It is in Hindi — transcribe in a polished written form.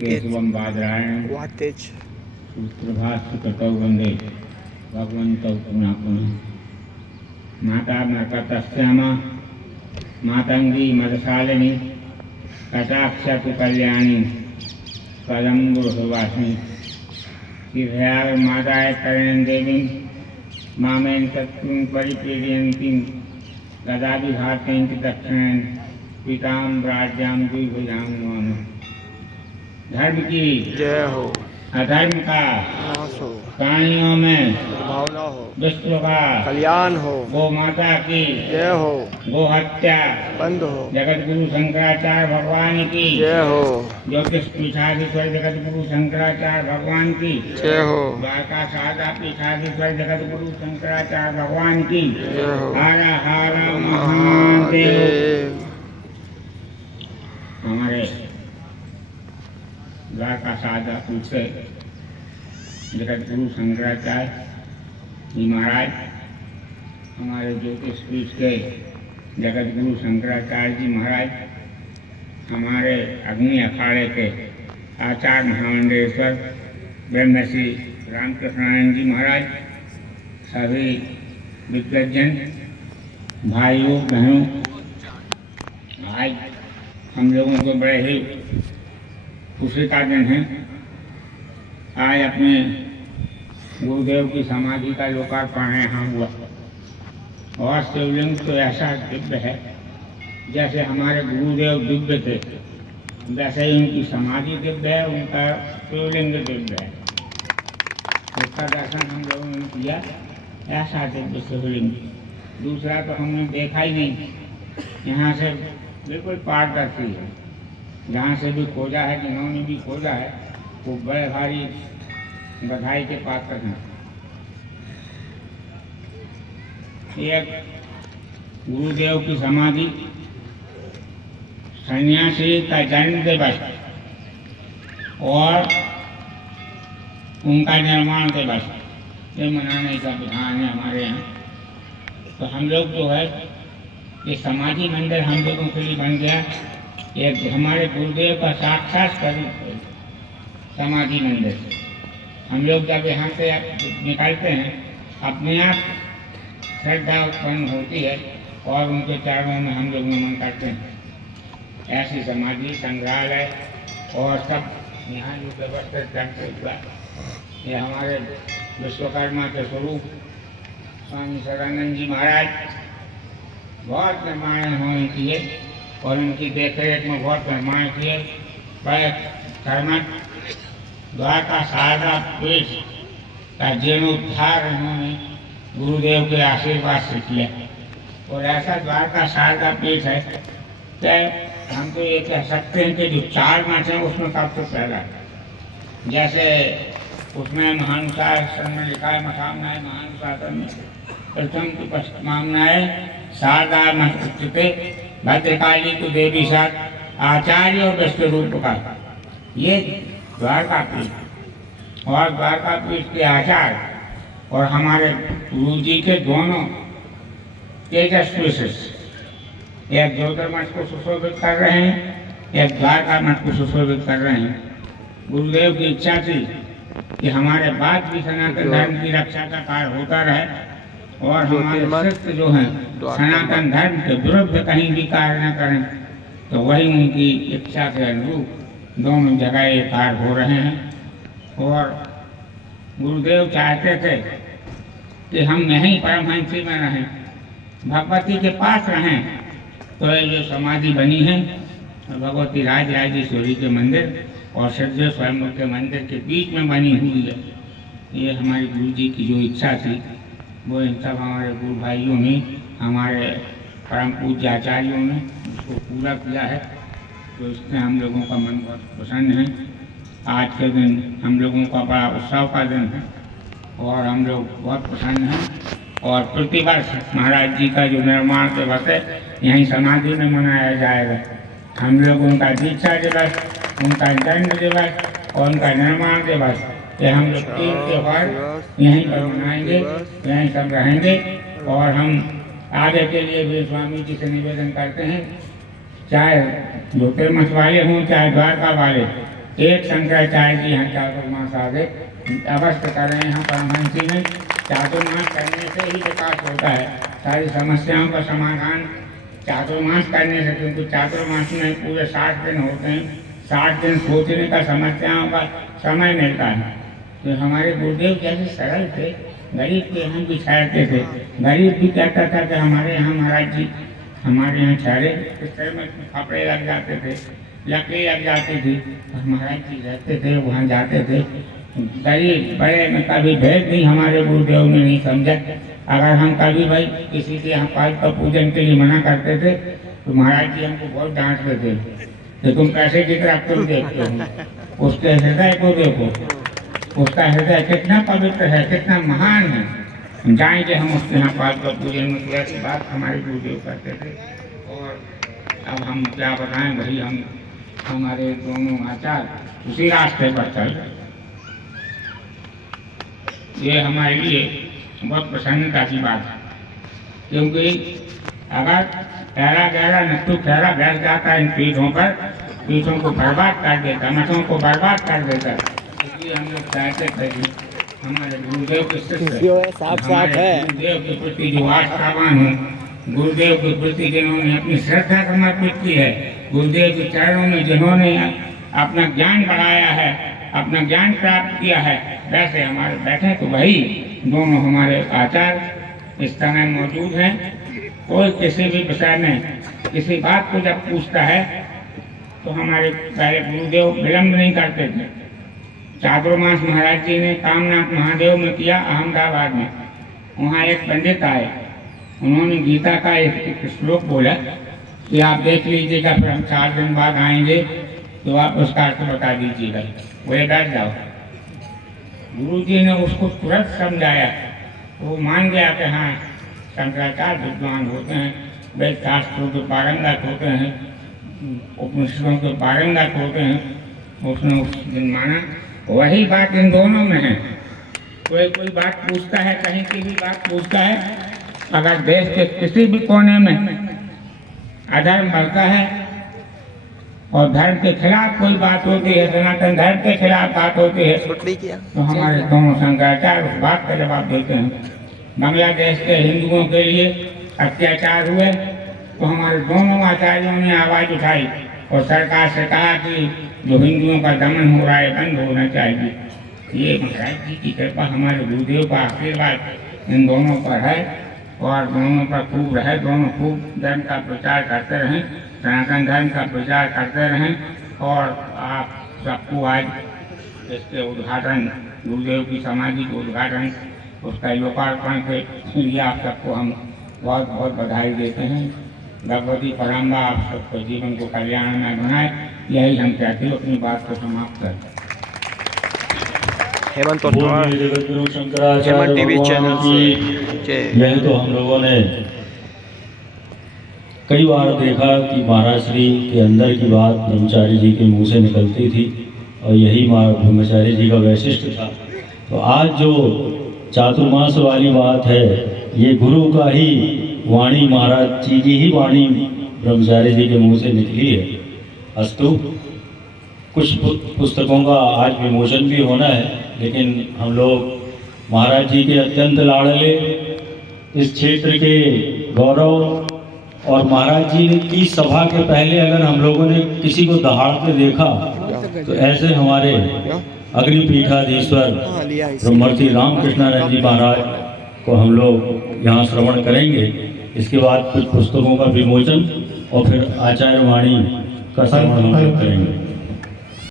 केशवं बादरायणं वातेज सुप्रभात कृतौ वन्दे भगवन्तौ पुनः पुनः। माता मर्कतश्यामा मातंगी मदशालिनी कटाक्षतु कल्याणी कलम्बुवासिनी श्रीभयार माताय करणं देवी मामेन शत्रुं परिपीडयन्तीं गदाभिघातयन्ति दक्षिणेन पितां राज्यां द्विभुजां नमामि। धर्म की जय हो, अधर्म का नाश हो, प्राणियों में भावना हो, विश्व का कल्याण हो, गो माता की जय हो, गो हत्या बंद हो, जगत गुरु शंकराचार्य भगवान की जय हो, ज्योतिष पीठाधीश्वर जगत गुरु शंकराचार्य भगवान की जय हो, द्वारका शारदा पीठाधीश्वर जगत गुरु शंकराचार्य भगवान की जय हो, हर हर महादेव। हमारे द्वारका शारदा पीठ से जगत गुरु शंकराचार्य जी महाराज, हमारे ज्योतिष पीठ के जगत गुरु शंकराचार्य जी महाराज, हमारे अग्नि अखाड़े के आचार्य महामंडलेश्वर ब्रह्मश्री रामकृष्णानंद जी महाराज, सभी विद्वजन भाइयों बहनों, आज हम लोगों को बड़े ही खुशी का दिन है। आज अपने गुरुदेव की समाधि का लोकार्पण यहाँ हुआ और शिवलिंग तो ऐसा दिव्य है जैसे हमारे गुरुदेव दिव्य थे, वैसे ही उनकी समाधि दिव्य है, उनका शिवलिंग दिव्य है। उसका दर्शन हम लोगों ने किया, ऐसा दिव्य शिवलिंग दूसरा तो हमने देखा ही नहीं। यहाँ से बिल्कुल पारदर्शी है, जहाँ से भी खोजा है, जिन्होंने भी खोजा है वो बड़े भारी बधाई के पात्र हैं। एक गुरुदेव की समाधि सन्यासी का जन्म दिवस और उनका निर्माण दिवस ये मनाने का विधान है हमारे यहाँ। तो हम लोग जो है ये समाधि मंदिर हम लोगों के लिए बन गया, एक हमारे गुरुदेव का साक्षात स्वरूप समाधि मंदिर। हम लोग जब यहाँ से निकलते हैं अपने आप श्रद्धा उत्पन्न होती है और उनके चरणों में हम लोग नमन करते हैं। ऐसी समाधि संग्रहालय और सब यहाँ जो व्यवस्थित करते हुआ ये हमारे विश्वकर्मा के स्वरूप स्वामी सदानंद जी महाराज बहुत निर्माण उन्होंने किए और उनकी देखरेख में बहुत निर्माण किए। बड़े कर्मठ द्वारका शारदा पीठ का जीर्णोद्धार उन्होंने गुरुदेव के आशीर्वाद से किया और ऐसा द्वारका शारदा पीठ है कि हम तो ये कह सकते हैं कि जो 4 मठ हैं उसमें सबसे पहला, जैसे उसमें महानुसार में लिखा है मठामनाय महानुशासन में प्रथम तो पश्चिमामनाय शारदा मठ उच्चते भद्रकाली तो देवी साथ आचार्य और विश्व रूप का ये द्वारका पीठ और द्वारका पीठ के आचार्य और हमारे गुरु जी के दोनों तेजस्वी शिष्य एक ज्योतिर्मठ को सुशोभित कर रहे हैं, एक द्वारका मठ को सुशोभित कर रहे हैं। गुरुदेव की इच्छा थी कि हमारे बाद भी सनातन धर्म की रक्षा का कार्य होता रहे और हमारे शिष्य जो हैं सनातन धर्म के विरुद्ध कहीं भी कार्य न करें। तो वही उनकी इच्छा के अनुरूप दोनों जगह ये कार्य हो रहे हैं और गुरुदेव चाहते थे कि हम यहीं परमहंसी में रहें, भगवती के पास रहें। तो ये जो समाधि बनी है भगवती राजराजेश्वरी के मंदिर और सिद्धेश्वर स्वयं के मंदिर के बीच में बनी हुई है। ये हमारे गुरु जी की जो इच्छा थी वो इन सब हमारे गुरु भाइयों ने, हमारे परम पूज्य आचार्यों ने उसको पूरा किया है। तो इसमें हम लोगों का मन बहुत प्रसन्न है। आज के दिन हम लोगों का बड़ा उत्सव का दिन है और हम लोग बहुत प्रसन्न हैं और प्रतिवर्ष महाराज जी का जो निर्माण दिवस है यहीं समाधि में मनाया जाएगा। हम लोग उनका दीक्षा दिवस, उनका जन्म दिवस और उनका निर्माण दिवस ये हम लोग 3 त्योहार यहीं पर मनाएंगे, यहीं सब रहेंगे। और हम आगे के लिए भी स्वामी जी से निवेदन करते हैं, चाहे ज्योतिर्मठ वाले हों चाहे द्वारका वाले, एक शंकराचार्य जी हैं चातुर्मास आगे अवस्थ कर रहे हैं परमहंसी में। चातुर्मास करने से ही विकास होता है, सारी समस्याओं का समाधान चातुर्मास करने से, क्योंकि चातुर्मास में पूरे 60 दिन होते हैं, 60 दिन सोचने का, समस्याओं का समय मिलता है। तो हमारे गुरुदेव जैसे सरल थे, गरीब के यहाँ भी ठहरते थे। गरीब भी कहता था कि हमारे यहाँ महाराज जी हमारे यहाँ ठहरे, इस तरह में कपड़े लग जाते थे, लकड़ी लग जाती थी, और महाराज जी रहते थे, वहाँ जाते थे। गरीब बड़े में कभी भेद नहीं हमारे गुरुदेव ने नहीं समझा। अगर हम कभी भाई किसी के यहाँ पाठ का पूजन के लिए मना करते थे तो महाराज जी हमको बहुत डांटते थे कि तुम कैसे की तरह तुम देखते हो, उसके हृदय को देखो, उसका हृदय कितना पवित्र है, कितना महान है। जाएंगे हम उसके यहाँ पाठ का पूजन में, तो ऐसी बात हमारे गुरुदेव करते थे। और अब हम क्या बताएं भाई, हम हमारे दोनों आचार्य उसी रास्ते पर चल रहे। ये हमारे लिए बहुत प्रसन्नता की बात है, क्योंकि अगर ठहरा गहरा नट्टू ठहरा बैठ जाता है इन पीठों पर, पीठों को बर्बाद कर देता, मठों को बर्बाद कर देता। इसलिए हम लोग चाहते थे कि हमारे गुरुदेव के शिष्य, हमारे गुरुदेव के प्रति जो आस्थावान हो, गुरुदेव के प्रति जिन्होंने अपनी श्रद्धा समर्पित की है, गुरुदेव के चरणों में जिन्होंने अपना ज्ञान बढ़ाया है, अपना ज्ञान प्राप्त किया है, वैसे हमारे बैठे तो वही दोनों हमारे आचार्य इस समय मौजूद हैं। कोई किसी भी विषय में किसी बात को जब पूछता है तो हमारे पहले गुरुदेव विलम्ब नहीं करते थे। चातुर्मास महाराज जी ने कामनाथ महादेव में किया अहमदाबाद में। वहाँ एक पंडित आए, उन्होंने गीता का एक श्लोक बोला कि आप देख लीजिएगा, फिर हम 4 दिन बाद आएंगे तो आप उसका अर्थ बता दीजिएगा। वो बैठ जाओ। गुरु जी ने उसको तुरंत समझाया, वो मान गया कि हाँ शंकराचार्य विद्वान होते हैं, वेद शास्त्रों के पारंगत होते हैं, उपनिषदों के पारंगत होते हैं। उसने उस दिन माना। वही बात इन दोनों में है। कोई बात पूछता है, कहीं की भी बात पूछता है, अगर देश के किसी भी कोने में अधर्म बढ़ता है और धर्म के खिलाफ कोई बात होती है, सनातन धर्म के खिलाफ बात होती है, तो हमारे दोनों शंकराचार्य उस बात का जवाब देते हैं। बांग्लादेश के हिंदुओं के लिए अत्याचार हुए तो हमारे दोनों आचार्यों ने आवाज उठाई और सरकार से कहा कि जो हिंदुओं का दमन हो रहा है बंद होना चाहिए। ये महाराज जी की कृपा, हमारे गुरुदेव का आशीर्वाद इन दोनों पर है और दोनों पर खूब रहे। दोनों खूब धर्म का प्रचार करते रहें, सनातन धर्म का प्रचार करते रहें। और आप सबको आज इसके उद्घाटन, गुरुदेव की समाधि के उद्घाटन, उसका लोकार्पण के लिए आप सबको हम बहुत बहुत बधाई देते हैं। भगवती पराम्बा आप सबको जीवन को कल्याण में बनाए, यही हम कहते हैं। अपनी बात को समाप्त करते हैं। हेमंत जगतगुरु शंकराचार्य टीवी चैनल से यह तो हम लोगों ने कई बार देखा कि महाराज श्री के अंदर की बात ब्रह्मचारी जी के मुंह से निकलती थी और यही ब्रह्मचारी जी का वैशिष्ट था। तो आज जो चातुर्मास वाली बात है, ये गुरु का ही वाणी, महाराज जी की ही वाणी ब्रह्मचारी जी के मुंह से निकली है। अस्तु कुछ पुस्तकों का आज विमोचन भी होना है, लेकिन हम लोग महाराज जी के अत्यंत लाडले, इस क्षेत्र के गौरव, और महाराज जी की सभा के पहले अगर हम लोगों ने किसी को दहाड़ते देखा तो ऐसे हमारे अग्निपीठाधीश्वर ब्रह्मर्षि रामकृष्णानंद जी महाराज को हम लोग यहाँ श्रवण करेंगे। इसके बाद कुछ पुस्तकों का विमोचन और फिर आचार्य वाणी का श्रवण हम लोग करेंगे।